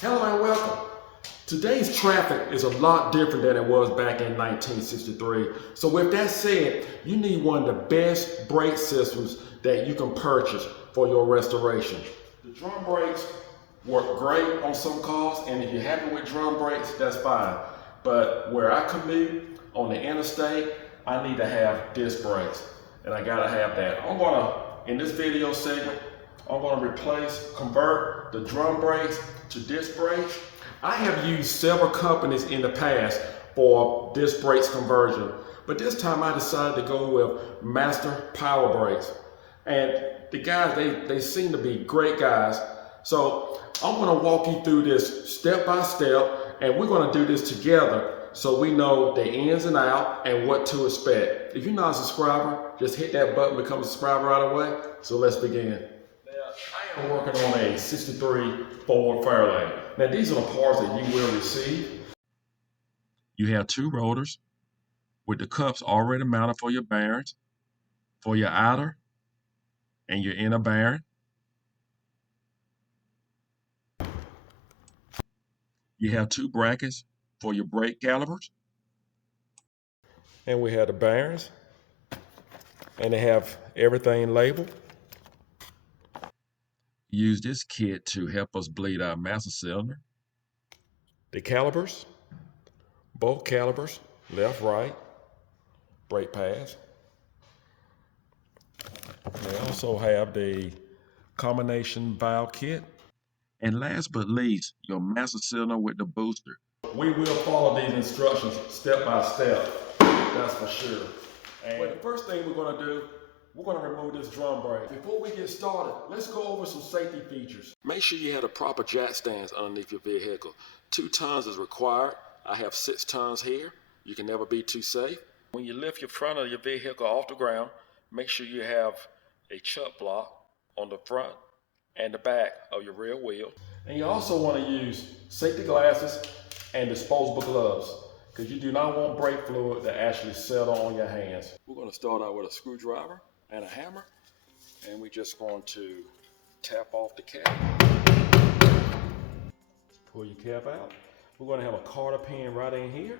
Hello and welcome. Today's traffic is a lot different than it was back in 1963. So with that said, you need one of the best brake systems that you can purchase for your restoration. The drum brakes work great on some cars, and if you're happy with drum brakes, that's fine. But where I commute on the interstate, I need to have disc brakes, and I gotta have that. In this video segment, I'm gonna convert the drum brakes to disc brakes. I have used several companies in the past for disc brakes conversion, but this time I decided to go with Master Power Brakes. And the guys, they seem to be great guys. So I'm gonna walk you through this step by step, and we're gonna do this together so we know the ins and outs and what to expect. If you're not a subscriber, just hit that button, become a subscriber right away. So let's begin. I am working on a 63 Ford Fairlane. Now these are the parts that you will receive. You have two rotors with the cups already mounted for your bearings, for your outer and your inner bearing. You have two brackets for your brake calipers. And we have the bearings. And they have everything labeled. Use this kit to help us bleed our master cylinder. The calipers, both calipers, left, right, brake pads. They also have the combination valve kit. And last but least, your master cylinder with the booster. We will follow these instructions step by step, that's for sure. But the first thing we're gonna do, we're gonna remove this drum brake. Before we get started, let's go over some safety features. Make sure you have the proper jack stands underneath your vehicle. 2 tons is required. I have 6 tons here. You can never be too safe. When you lift your front of your vehicle off the ground, make sure you have a chuck block on the front and the back of your rear wheel. And you also want to use safety glasses and disposable gloves, because you do not want brake fluid to actually settle on your hands. We're going to start out with a screwdriver and a hammer, and we're just going to tap off the cap. Pull your cap out. We're going to have a cotter pin right in here.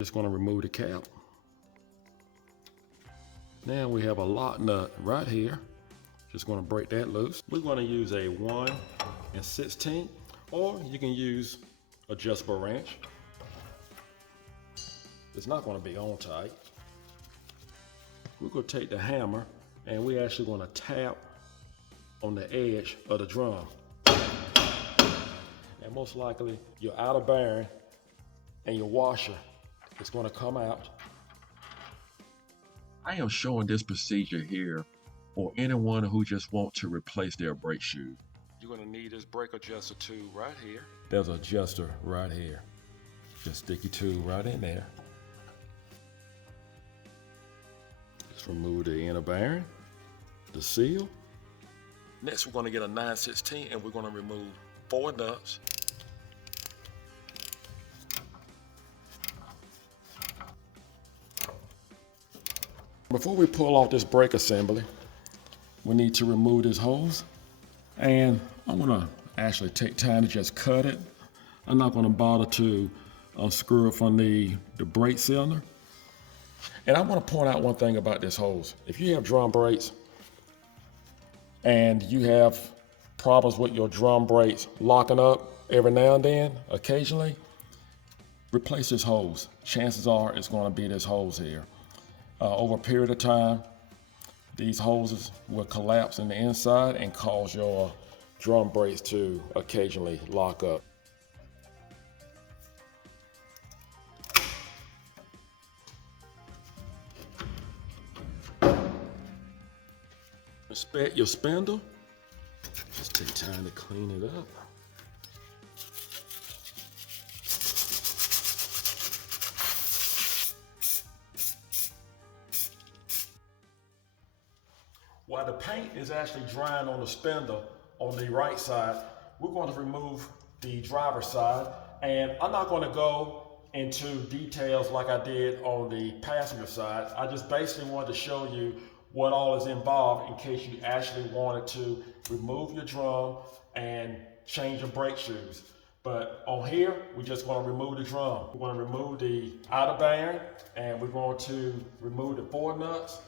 Just going to remove the cap. Now we have a lock nut right here. Just going to break that loose. We're going to use a 1/16, or you can use adjustable wrench. It's not going to be on tight. We're going to take the hammer and we're actually going to tap on the edge of the drum. And most likely your outer bearing and your washer is going to come out. I am showing this procedure here for anyone who just wants to replace their brake shoe. You're going to need this brake adjuster tool right here. There's an adjuster right here. Just stick your tool right in there. Just remove the inner bearing, the seal. Next, we're going to get a 9/16 and we're going to remove 4 nuts. Before we pull off this brake assembly, we need to remove this hose. And I'm going to actually take time to just cut it. I'm not going to bother to unscrew it from the brake cylinder. And I want to point out one thing about this hose. If you have drum brakes and you have problems with your drum brakes locking up every now and then, occasionally, replace this hose. Chances are it's going to be this hose here. Over a period of time, these hoses will collapse in the inside and cause your drum brakes to occasionally lock up. Inspect your spindle. Just take time to clean it up. While the paint is actually drying on the spindle on the right side, we're going to remove the driver's side. And I'm not going to go into details like I did on the passenger side. I just basically wanted to show you what all is involved in case you actually wanted to remove your drum and change your brake shoes. But on here, we're just going to remove the drum. We're going to remove the outer bearing, and we're going to remove the 4 nuts,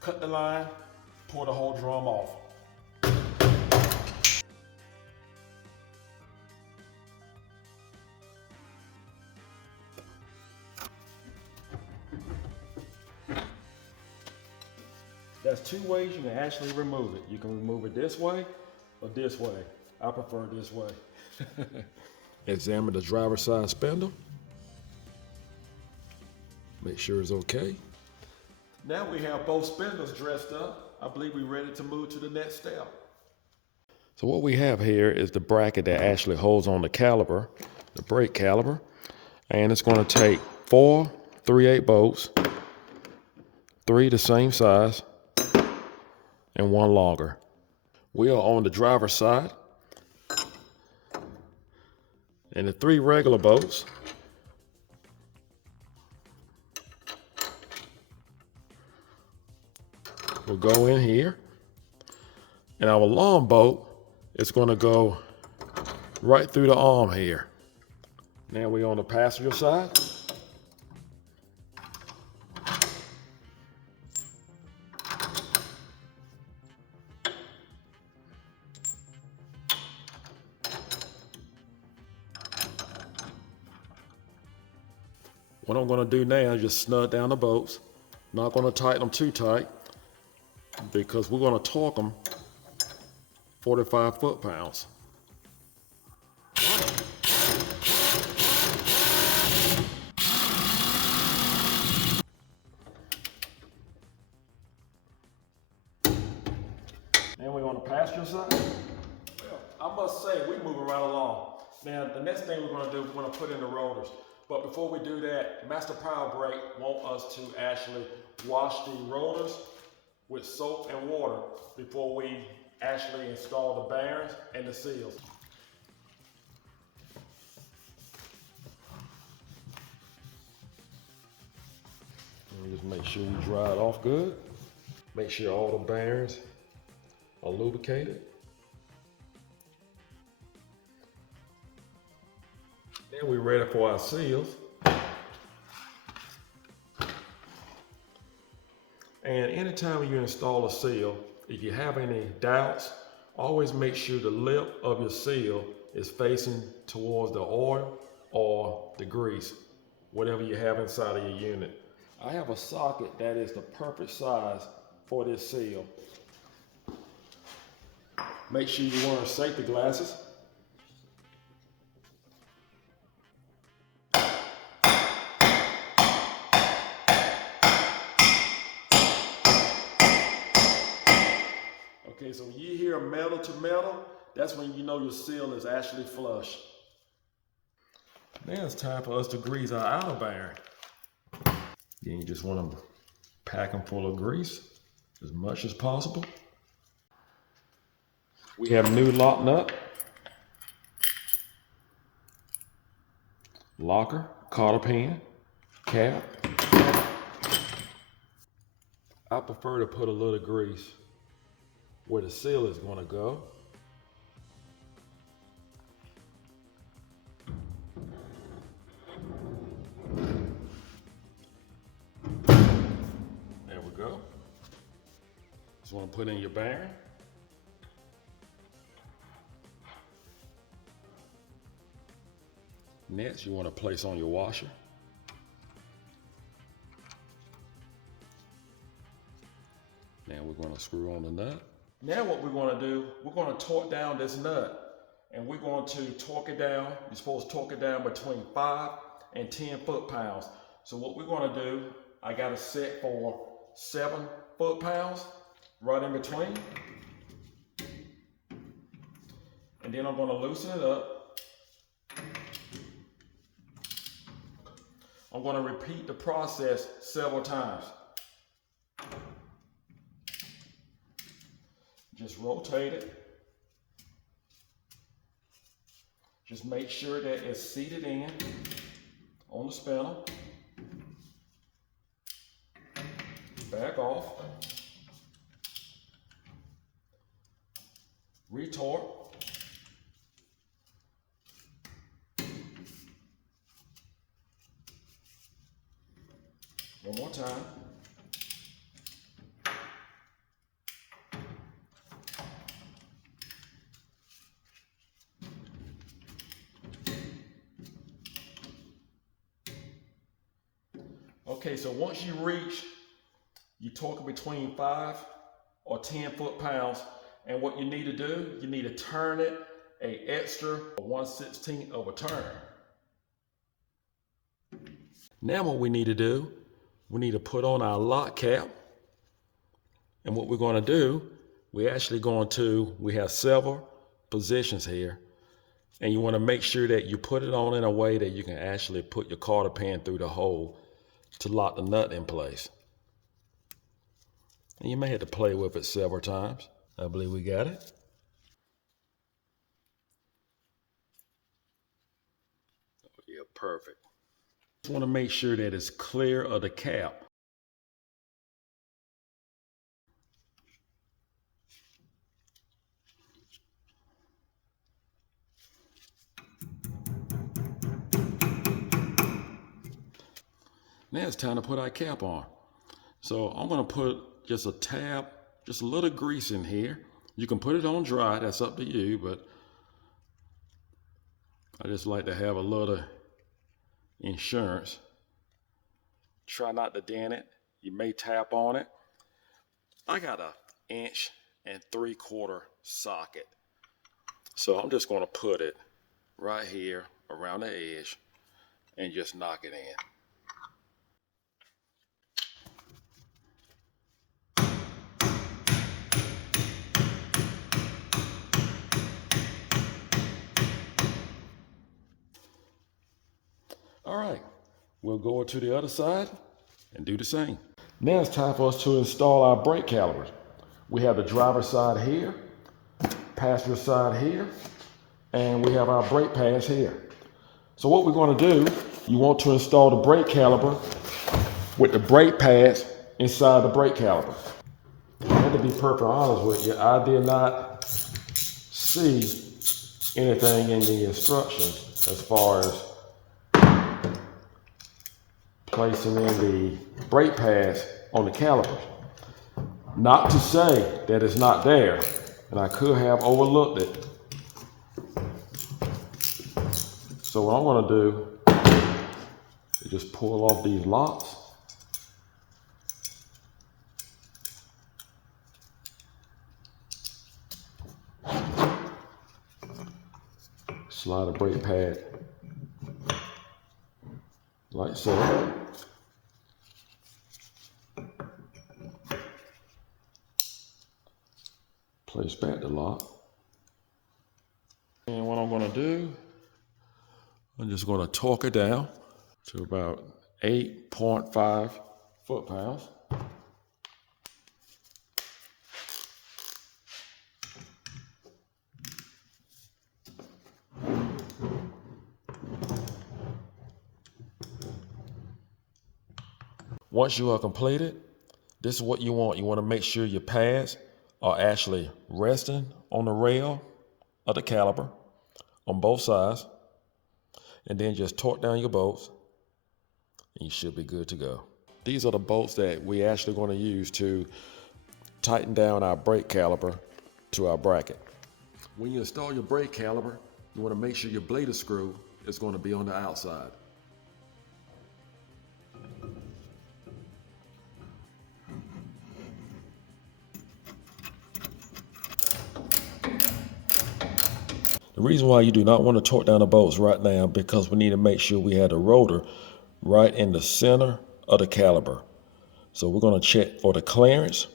cut the line, pull the whole drum off. There's 2 ways you can actually remove it. You can remove it this way or this way. I prefer this way. Examine the driver's side spindle. Make sure it's okay. Now we have both spindles dressed up. I believe we're ready to move to the next step. So what we have here is the bracket that actually holds on the caliper, the brake caliper. And it's going to take 4 3/8 bolts, 3 the same size, and 1 longer. We are on the driver's side, and the 3 regular bolts will go in here, and our long bolt is going to go right through the arm here. Now we're on the passenger side. What I'm going to do now is just snug down the bolts. Not going to tighten them too tight because we're going to torque them 45 foot-pounds. Then we're on the passenger side. Well, I must say, we're moving right along. Now, the next thing we're going to do, we're going to put in the rotors. But before we do that, Master Power Brake want us to actually wash the rotors with soap and water before we actually install the bearings and the seals. And just make sure we dry it off good. Make sure all the bearings are lubricated. Then we're ready for our seals. And anytime you install a seal, if you have any doubts, always make sure the lip of your seal is facing towards the oil or the grease, whatever you have inside of your unit. I have a socket that is the perfect size for this seal. Make sure you wear safety glasses. Okay, so when you hear metal to metal, that's when you know your seal is actually flush. Now it's time for us to grease our outer bearing. Then you just want to pack them full of grease as much as possible. We have a new lock nut, locker, cotter pin, cap. I prefer to put a little grease where the seal is going to go. There we go. Just want to put in your bearing. Next, you want to place on your washer. Now we're going to screw on the nut. Now what we're going to do, we're going to torque down this nut, and we're going to torque it down. You're supposed to torque it down between 5 and 10 foot-pounds. So what we're going to do, I got it set for 7 foot-pounds, right in between. And then I'm going to loosen it up. I'm going to repeat the process several times. Just rotate it. Just make sure that it's seated in on the spindle. Back off. retort. One more time. Okay, so once you reach, you torque between 5 or 10 foot-pounds, and what you need to do, you need to turn it an extra 1/16 of a turn. Now what we need to do, we need to put on our lock cap, and what we're going to do, we have several positions here, and you want to make sure that you put it on in a way that you can actually put your cotter pin through the hole to lock the nut in place. And you may have to play with it several times. I believe we got it. Yeah, perfect. Just want to make sure that it's clear of the cap. Now it's time to put our cap on. So I'm going to put just a tab, just a little grease in here. You can put it on dry, that's up to you, but I just like to have a little insurance. Try not to dent it. You may tap on it. I got an 1 3/4 socket. So I'm just going to put it right here around the edge and just knock it in. All right, we'll go to the other side and do the same. Now it's time for us to install our brake calipers. We have the driver's side here, passenger side here, and we have our brake pads here. So what we're going to do, you want to install the brake caliper with the brake pads inside the brake caliper. And to be perfectly honest with you, I did not see anything in the instructions as far as placing in the brake pads on the calipers. Not to say that it's not there, and I could have overlooked it. So what I'm going to do is just pull off these locks. Slide the brake pad like so. Place back the lock. And what I'm going to do, I'm just going to torque it down to about 8.5 foot-pounds. Once you are completed, this is what you want. You want to make sure your pads are actually resting on the rail of the caliper on both sides, and then just torque down your bolts and you should be good to go. These are the bolts that we actually going to use to tighten down our brake caliper to our bracket. When you install your brake caliper, you want to make sure your bladed screw is going to be on the outside. The reason why you do not want to torque down the bolts right now, because we need to make sure we have the rotor right in the center of the caliper. So we're going to check for the clearance,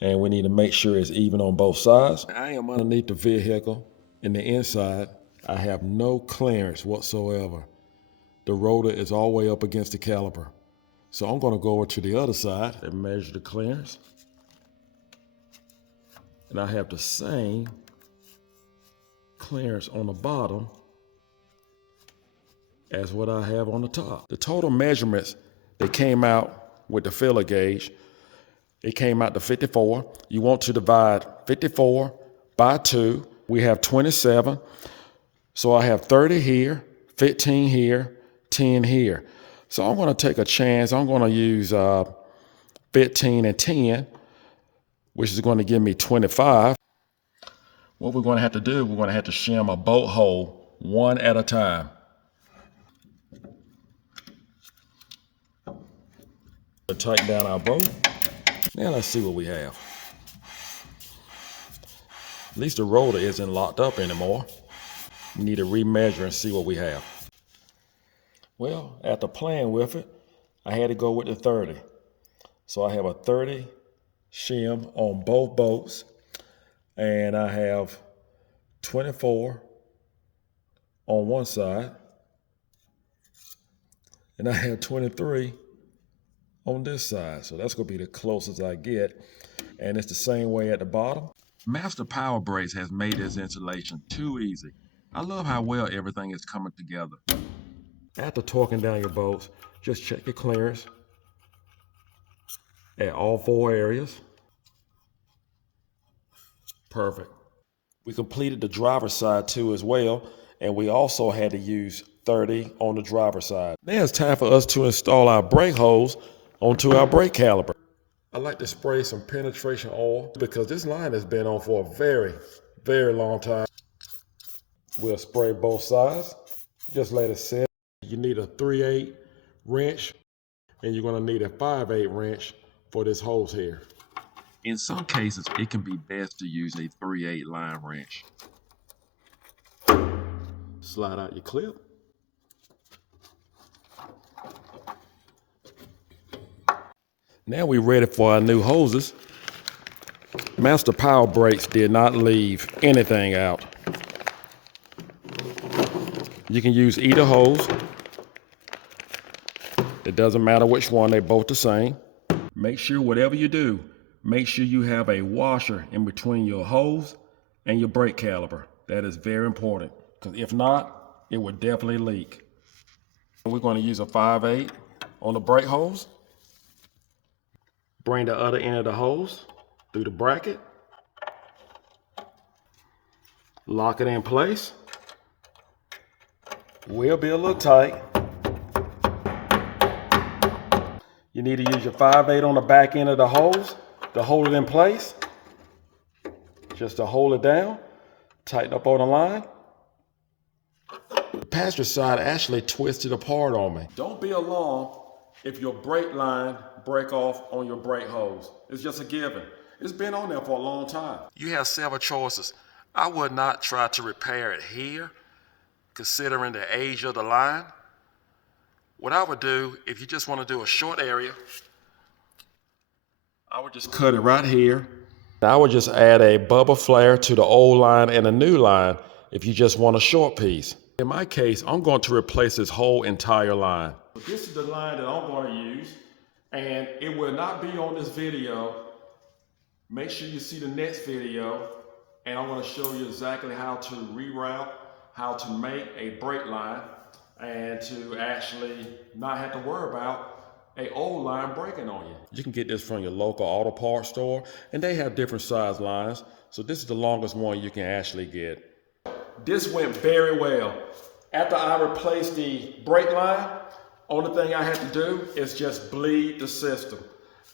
and we need to make sure it's even on both sides. I am underneath the vehicle. In the inside, I have no clearance whatsoever. The rotor is all the way up against the caliper. So I'm going to go over to the other side and measure the clearance. And I have the same clearance on the bottom as what I have on the top. The total measurements that came out with the filler gauge, it came out to 54. You want to divide 54 by 2 We have 27. So I have 30 here, 15 here, 10 here. So I'm going to take a chance. I'm going to use 15 and 10, which is going to give me 25. What we're going to have to do, we're going to have to shim a bolt hole one at a time. Tighten down our bolt. Now let's see what we have. At least the rotor isn't locked up anymore. We need to remeasure and see what we have. Well, after playing with it, I had to go with the 30. So I have a 30 shim on both bolts, and I have 24 on one side, and I have 23 on this side. So that's going to be the closest I get, and it's the same way at the bottom. Master Power Brakes has made this installation too easy. I love how well everything is coming together. After torquing down your bolts, just check your clearance at all 4 areas. Perfect. We completed the driver's side too as well, and we also had to use 30 on the driver's side. Now it's time for us to install our brake hose onto our brake caliper. I like to spray some penetration oil because this line has been on for a very, very long time. We'll spray both sides. Just let it sit. You need a 3/8 wrench, and you're going to need a 5/8 wrench for this hose here. In some cases, it can be best to use a 3/8 line wrench. Slide out your clip. Now we're ready for our new hoses. Master Power Brakes did not leave anything out. You can use either hose. It doesn't matter which one, they're both the same. Make sure whatever you do, make sure you have a washer in between your hose and your brake caliper. That is very important, because if not, it would definitely leak. We're going to use a 5/8 on the brake hose. Bring the other end of the hose through the bracket. Lock it in place. Will be a little tight. You need to use your 5/8 on the back end of the hose to hold it in place. Just to hold it down. Tighten up on the line. The passenger side actually twisted apart on me. Don't be alarmed if your brake line break off on your brake hose. It's just a given. It's been on there for a long time. You have several choices. I would not try to repair it here, considering the age of the line. What I would do, if you just want to do a short area, I would just cut it right here. I would just add a bubble flare to the old line and a new line if you just want a short piece. In my case, I'm going to replace this whole entire line. This is the line that I'm going to use, and it will not be on this video. Make sure you see the next video, and I'm going to show you exactly how to reroute, how to make a brake line, and to actually not have to worry about an old line breaking on you. You can get this from your local auto parts store, and they have different size lines. So this is the longest one you can actually get. This went very well. After I replaced the brake line, only thing I had to do is just bleed the system.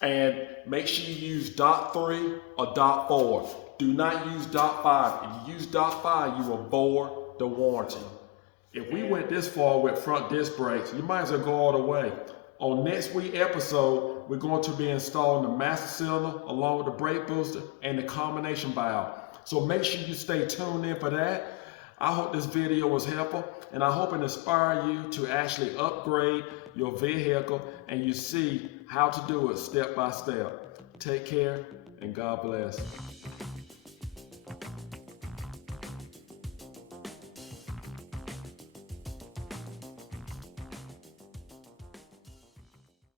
And make sure you use dot 3 or dot 4. Do not use dot 5. If you use dot 5, you will bore the warranty. If we went this far with front disc brakes, you might as well go all the way. On next week's episode, we're going to be installing the master cylinder along with the brake booster and the combination valve. So make sure you stay tuned in for that. I hope this video was helpful, and I hope it inspired you to actually upgrade your vehicle and you see how to do it step by step. Take care and God bless.